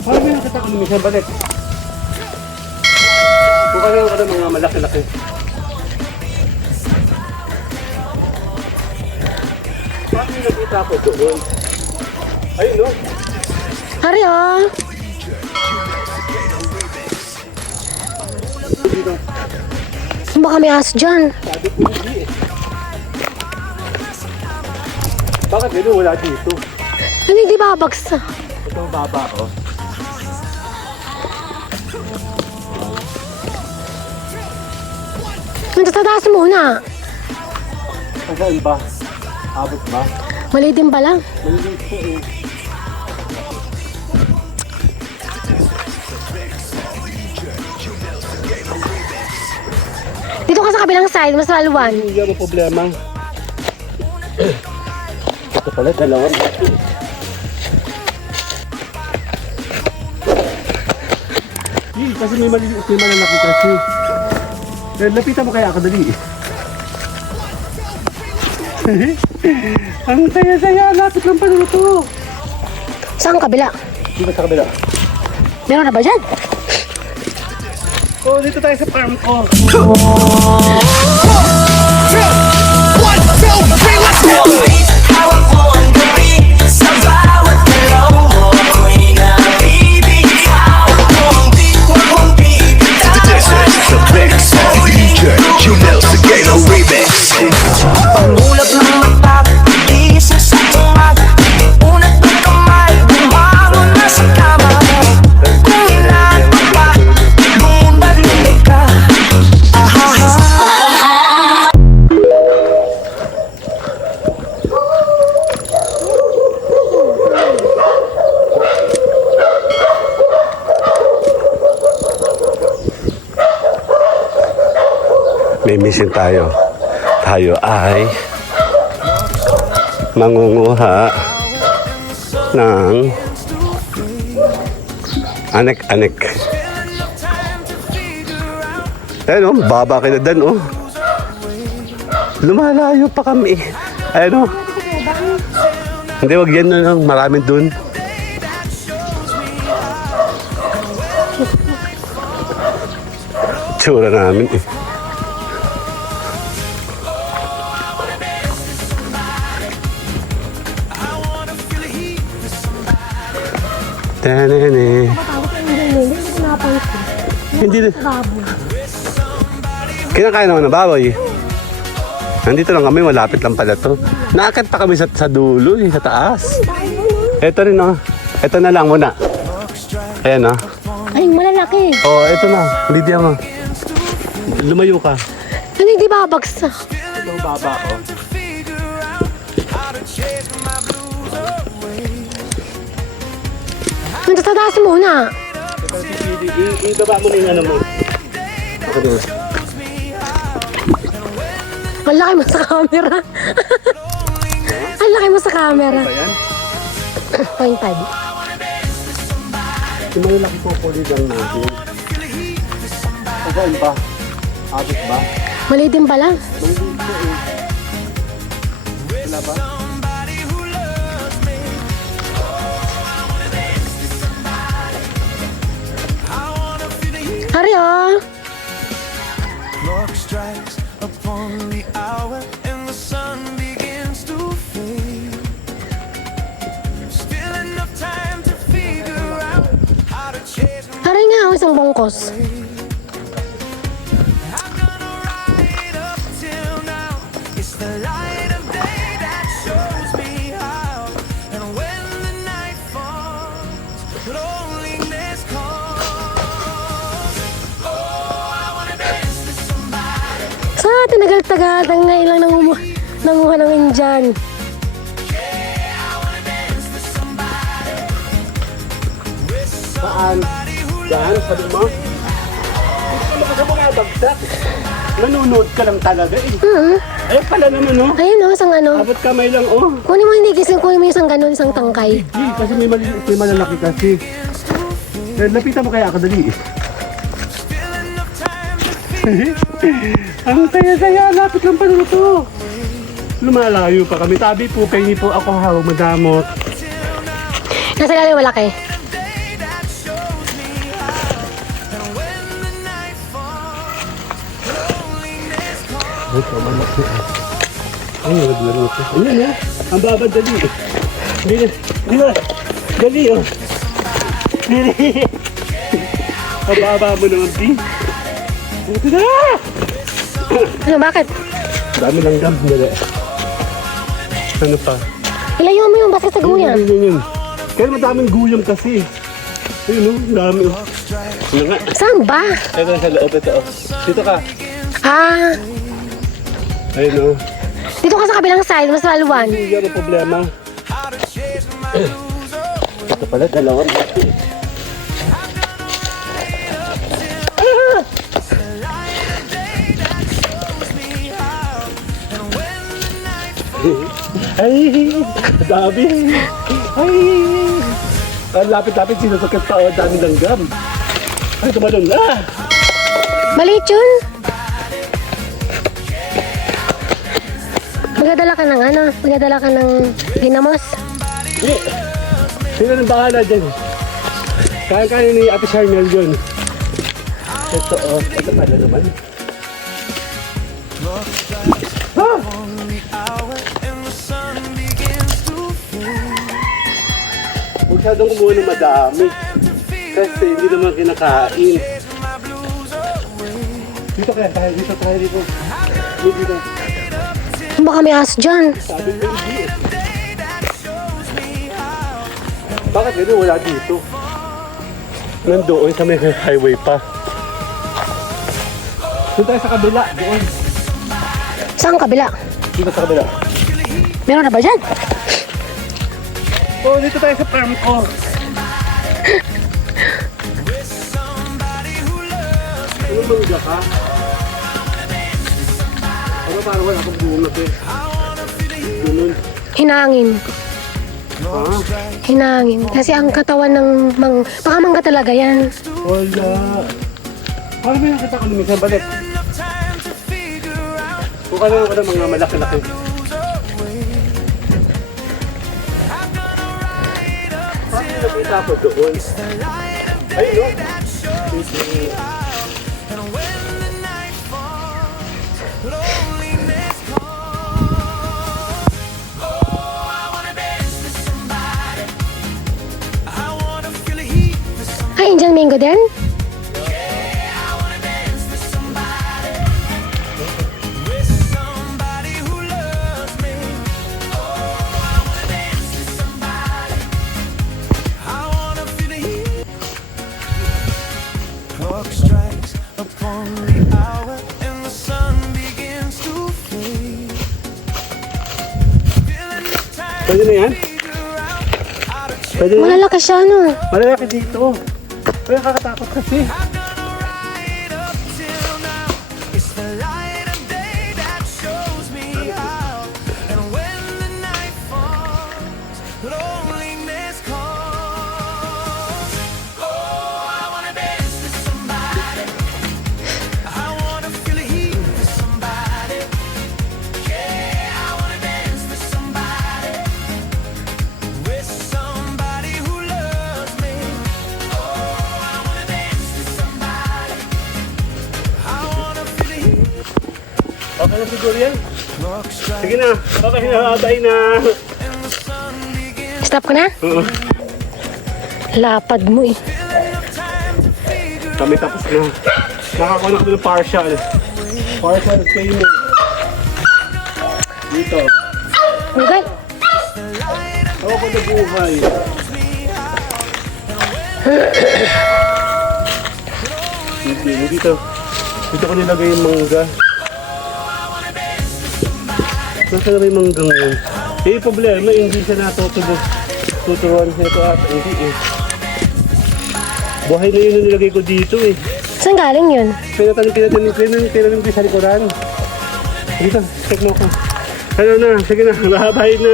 Parang may nakita ko lumisan, balik. Kung kaya ko ng mga malaki-laki. Parang may nakita ko doon. Ayun, no? Hari, oh. Dito. Saan ba kami aso dyan? Sabi ko hindi eh. Bakit gano'n wala dito? Ano hindi babagsak? Ito ang baba, oh. Tataas muna. Saan ba? Abot ba? Mali din pala. Maliliit po eh. Dito ka sa kabilang side, mas maluwan. Hindi mo problema. Ito pala, dalawang. Kasi may maliliit, may malalaki kasi. Lapitan mo kaya ako dali. Ang saya-saya, lapit lang pala ito. Saan kabila? Dito sa kabila. Meron na ba dyan? Oh, dito tayo sa farm ko. Pangulap ng mata, gising sa umaga, unat ng kamay, bumangon na sa kama. Kung ilan pa ba, kung balik ka. May mission tayo. Tayo ay mangunguha ng anek-anek. Ayun o, baba ka na dan o. Lumalayo pa kami. Ayun o. Hindi, wag yan na lang. Maraming dun. Tsura namin eh. Tanene. Hindi na. Kinakain naman ng baboy. Nandito lang kami, malapit lang pala to. Naakyat pa kami sa dulo, sa taas. Ito rin oh. Ito na lang muna. Ayan oh. Ay, malalaki. Oh, ito na. Lydia mo. Lumayo ka. Ano hindi babagsak? Ito ang baba oh. Tataas muna. Ibaba mo na yung ano mo. Okay na. Ang laki mo sa camera. Ang laki mo sa camera. Ba yan? 0.5. Yung malaki po puli lang natin. Saan ba? Abot ba? Mali din pala. Maliliit po eh. Wala ba? Hari, oh. Clock strikes upon the hour and the sun begins to fade. Still enough time to figure out how to chase my Hari nga, oh, isang bongkos. I'm gonna ride up till now. It's the light of day that shows me how. And when the night falls, loneliness calls. Oh, I wanna dance with somebody. Sa tinagal-tagal, ngayon lang nanguha ng Indian. Saan? Saan? Sabi mo? Hindi ka makabagsak. Nanonood ka lang talaga eh. Ayun pala naman oh. Ayun, oh, isang ano. Abot kamay lang oh. Kunin mo hindi gising, kunin mo isang ganun, isang tangkay. Hindi, kasi may maliliit, may malalaki kasi. Lapitan mo kaya ako dali eh. Ang saya-saya, lapit lang pala ito. Lumalayo pa kami. Tabi po, pengi po ako hawag madamot. Nasa lalim malaki. Ay, kamalak na. Ay, naglaro ko. Ayan na. Ang babad, dali. Dali. Dali, oh. Dali. Ang baba mo naman, P. Ito na! Ano, bakit? Dami lang dam. Dali. Ano pa? Ilayo mo yung basta sa guya. Yun. Kaya madaming guyam kasi. Ayun, oh. Ang dami, oh. Ano nga? Saan ba? Ito sa loob, ito, oh. Dito ka. Ah, Ayun, oh. dito ka sa kabilang side, mas maluwan. Hindi yan ang problema. Ito pala, dalawang. Ay, dami. Ay, ang lapit-lapit sinasakit pa. Ang dami langgam. Ay, tumalong na. Maliit yun. Magdadala ka ng ano? Magdadala ka ng ginamos? Hindi. Sino nang bahala dyan? Kaya-kaya ni Ate Charnel yun. Ito, oh. Ito pala naman. Ah! Masyadong kumuha ng madami. Kasi hindi naman kinakain. Dito kaya tayo, dito tayo, dito. Dito. Baka may aso dyan. Sabi ko hindi. Bakit gano'n wala dito? Nandoon sa may highway pa. Doon tayo sa kabila, doon. Saan kabila? Dito sa kabila. Meron na ba dyan? Oh, dito tayo sa farm ko. Ano mangga ka? Ano parang wala akong bunot eh. Ganun. Hinangin. Ha? Hinangin. Kasi ang katawan ng baka mangga talaga yan. Wala. Paano ba yung kita ko lumisan? Balik. Kung ano ko ng mga malaki-laki. Paano nakita ko doon? Ayun, no? Ay, Indian mango din? Clock strikes upon the hour and the sun begins to fade. Feeling the time Pwede na yan? Pwede na yan? Malalaki siya, ano? Malalaki dito. Pero nakakatakot kasi. right up till now. It's the light of day that shows me how. And when the night falls, loneliness calls. Oh, I wanna dance with somebody. I wanna feel the heat with somebody. Yeah, I wanna dance with somebody. With somebody who loves me. Oh, I wanna dance with somebody. I wanna feel the heat. Okay na siguro yan? Clock strikes Sige na. Okay na. Bye na. and the sun begins. Stop ko na? Oo. Lapad mo eh. Kami tapos na. Nakakuha na kami ng partial. Partial payment. Dito. Okay. Ako ko na buhay. Dito. Dito ko nilagay yung mangga. Nasaan na ba yung mangga ngayon? Eh, problema, hindi siya natuturuan siya ito at hindi eh. Buhay na yun yung nilagay ko dito eh. Saan galing yun? Tinanim ko sa likuran. Dito, check mo ko. Ano na, sige na, bahay na.